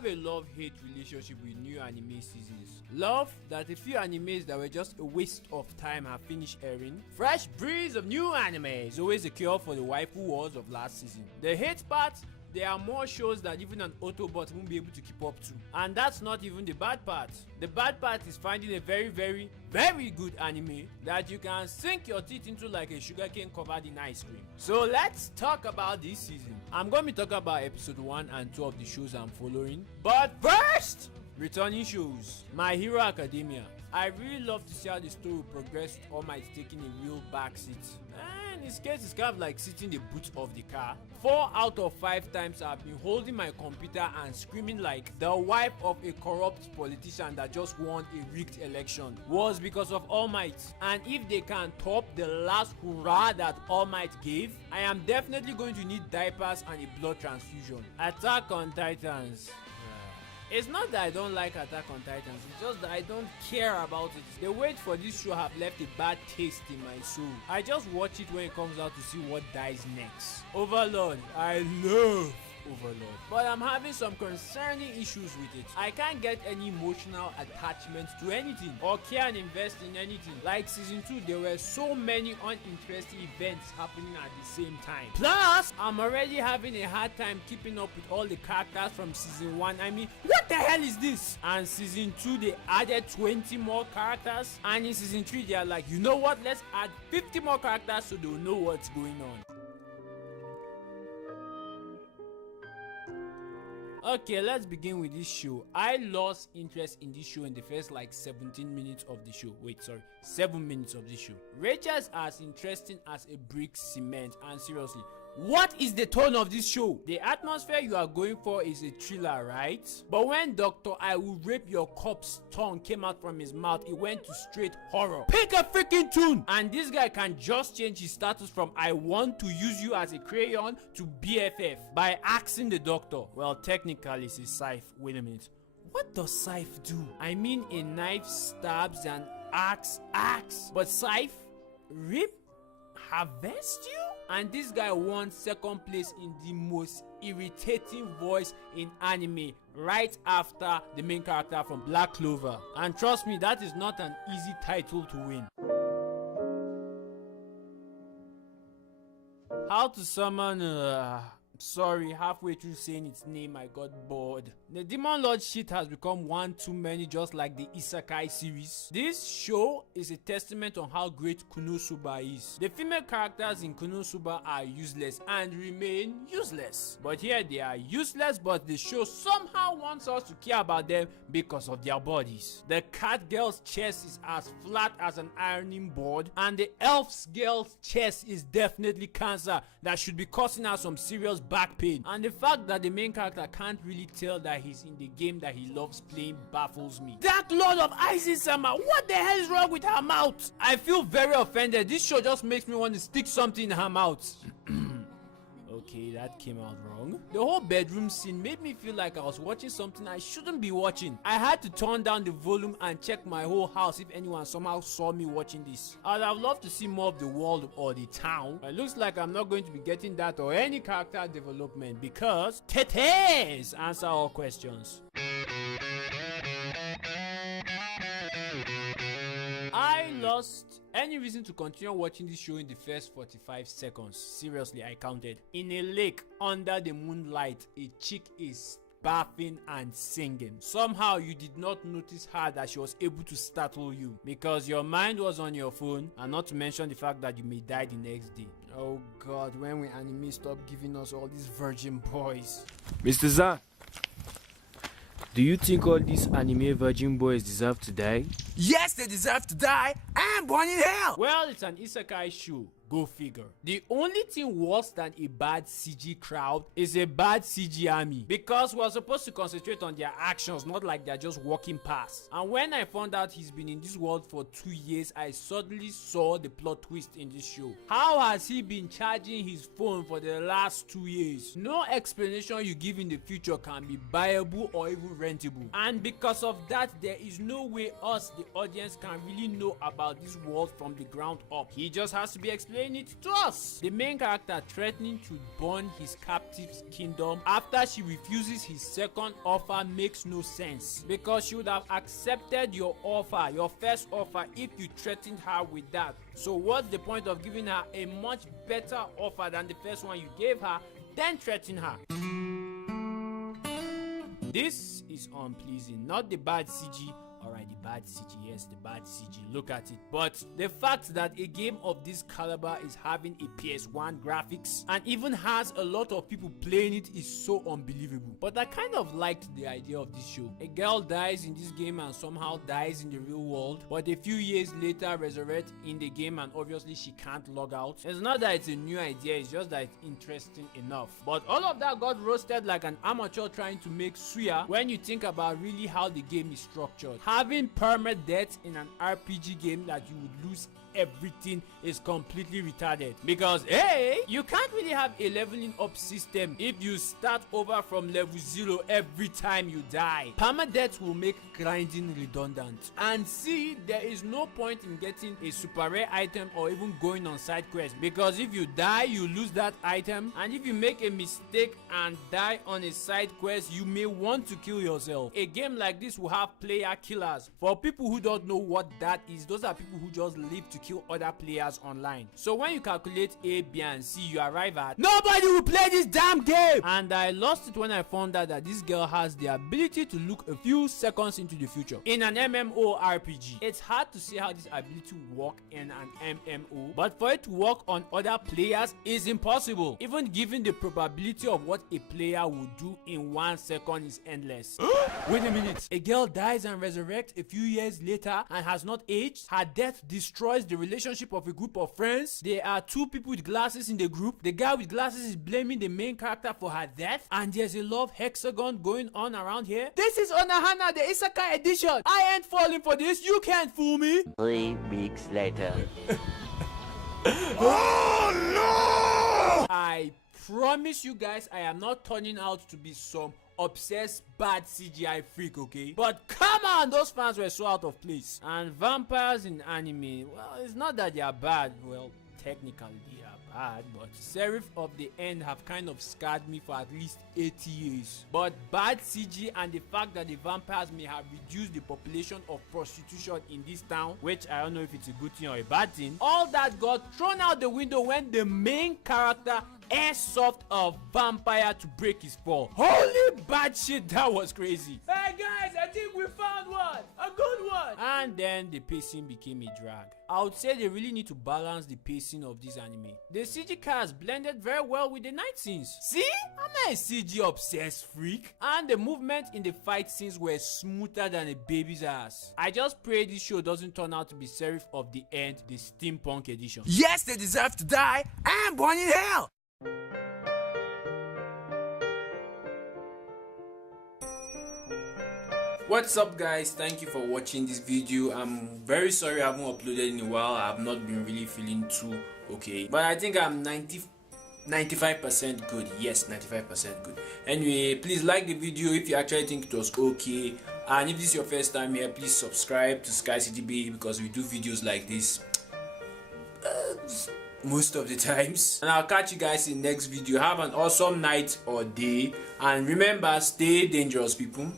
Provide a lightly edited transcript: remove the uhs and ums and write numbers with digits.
have a love-hate relationship with new anime seasons. Love that a few animes that were just a waste of time have finished airing. Fresh breeze of new anime is always a cure for the waifu wars of last season. The hate part, there are more shows that even an Autobot won't be able to keep up to. And that's not even the bad part. The bad part is finding a very good anime that you can sink your teeth into like a sugarcane covered in ice cream. So let's talk about this season. I'm going to be talking about episode 1 and 2 of the shows I'm following. But first, returning shows. My Hero Academia. I really love to see how the story will progress with All Might taking a real backseat. And in his case, it's kind of like sitting the boot of the car. 4 out of 5 times I've been holding my computer and screaming like the wife of a corrupt politician that just won a rigged election was because of All Might. And if they can top the last hurrah that All Might gave, I am definitely going to need diapers and a blood transfusion. Attack on Titans. It's not that I don't like Attack on Titans, it's just that I don't care about it. The wait for this show have left a bad taste in my soul. I just watch it when it comes out to see what dies next. Overlord, I love Overlord, but I'm having some concerning issues with it. I can't get any emotional attachment to anything or care and invest in anything. Like season 2, there were so many uninteresting events happening at the same time. Plus, I'm already having a hard time keeping up with all the characters from season 1. I mean, what the hell is this? And season 2, they added 20 more characters, and in season 3, they are like, you know what, let's add 50 more characters so they'll know what's going on. Okay, let's begin with this show. I lost interest in this show in the first like 17 minutes of the show. 7 minutes of this show. Rachel's as interesting as a brick cement, and seriously, what is the tone of this show? The atmosphere you are going for is a thriller, right? But when Dr. I Will Rape Your Corpse tongue came out from his mouth, it went to straight horror. Pick a freaking tune! And this guy can just change his status from I want to use you as a crayon to BFF by asking the doctor. Well, technically it's a scythe. Wait a minute. What does scythe do? I mean, a knife stabs and axe. But scythe? Rip? Harvest you? And this guy won second place in the most irritating voice in anime right after the main character from Black Clover. And trust me, that is not an easy title to win. How to summon sorry, halfway through saying its name I got bored. The Demon Lord shit has become one too many, just like the Isekai series. This show is a testament on how great Konosuba is. The female characters in Konosuba are useless and remain useless. But here they are useless, but the show somehow wants us to care about them because of their bodies. The cat girl's chest is as flat as an ironing board, and the elf's girl's chest is definitely cancer that should be causing her some serious back pain. And the fact that the main character can't really tell that he's in the game that he loves playing baffles me. Dark Lord of Aizen-sama, what the hell is wrong with her mouth? I feel very offended. This show just makes me want to stick something in her mouth. Okay, that came out wrong. The whole bedroom scene made me feel like I was watching something I shouldn't be watching. I had to turn down the volume and check my whole house if anyone somehow saw me watching this. I'd have loved to see more of the world or the town. It looks like I'm not going to be getting that or any character development because tetes answer all questions. I lost any reason to continue watching this show in the first 45 seconds. Seriously, I counted. In a lake under the moonlight, a chick is bathing and singing. Somehow you did not notice her that she was able to startle you because your mind was on your phone, and not to mention the fact that you may die the next day. Oh god, when will anime stop giving us all these virgin boys? Mr. Zan, do you think all these anime virgin boys deserve to die? Yes, they deserve to die and burn in hell! Well, it's an isekai show. Go figure. The only thing worse than a bad CG crowd is a bad CG army, because we're supposed to concentrate on their actions, not like they're just walking past. And when I found out he's been in this world for 2 years, I suddenly saw the plot twist in this show. How has he been charging his phone for the last 2 years? No explanation you give in the future can be buyable or even rentable. And because of that, there is no way us, the audience, can really know about this world from the ground up. He just has to be explained explain it to us. The main character threatening to burn his captive's kingdom after she refuses his second offer makes no sense, because she would have accepted your offer, your first offer, if you threatened her with that. So what's the point of giving her a much better offer than the first one you gave her, then threaten her? This is unpleasing. Not the bad CG. Alright, the bad CG, yes, the bad CG, look at it. But the fact that a game of this caliber is having a PS1 graphics and even has a lot of people playing it is so unbelievable. But I kind of liked the idea of this show. A girl dies in this game and somehow dies in the real world, but a few years later resurrects in the game, and obviously she can't log out. It's not that it's a new idea, it's just that it's interesting enough. But all of that got roasted like an amateur trying to make suya when you think about really how the game is structured. Having permadeath in an RPG game that you would lose everything is completely retarded, because hey, you can't really have a leveling up system if you start over from level 0 every time you die. Permadeath will make grinding redundant, and see, there is no point in getting a super rare item or even going on side quests, because if you die you lose that item, and if you make a mistake and die on a side quest you may want to kill yourself. A game like this will have player killers. For people who don't know what that is, those are people who just live to kill other players online. So when you calculate A, B and C, you arrive at nobody will play this damn game. And I lost it when I found out that this girl has the ability to look a few seconds into the future. In an MMORPG, it's hard to see how this ability work in an MMO, but for it to work on other players is impossible. Even given the probability of what a player would do in 1 second is endless. Wait a minute. A girl dies and resurrects a few years later and has not aged. Her death destroys the relationship of a group of friends. There are 2 people with glasses in the group. The guy with glasses is blaming the main character for her death, and there's a love hexagon going on around here. This is Onohana, the Isekai edition. I ain't falling for this. You can't fool me. 3 weeks later. Oh no! I promise you guys, I am not turning out to be some obsessed bad CGI freak, okay? But come on, those fans were so out of place. And vampires in anime, well, it's not that they are bad. Well, technically they are bad, but Seraph of the End have kind of scarred me for at least 80 years. But bad CG and the fact that the vampires may have reduced the population of prostitution in this town, which I don't know if it's a good thing or a bad thing, all that got thrown out the window when the main character airsoft a vampire to break his fall. Holy bad shit, that was crazy. Hey guys, I think we found one, a good one. And then the pacing became a drag. I would say they really need to balance the pacing of this anime. The CG cast blended very well with the night scenes. See, I'm not a CG obsessed freak. And the movement in the fight scenes were smoother than a baby's ass. I just pray this show doesn't turn out to be Seraph of the End, the steampunk edition. Yes, they deserve to die and burn in hell! What's up guys, thank you for watching this video. I'm very sorry I haven't uploaded in a while. I have not been really feeling too okay, but I think I'm 95% good. Yes, 95% good. Anyway, please like the video if you actually think it was okay, and if this is your first time here, please subscribe to Sky City Baby, because we do videos like this most of the times. And I'll catch you guys in the next video. Have an awesome night or day, and remember, stay dangerous, people.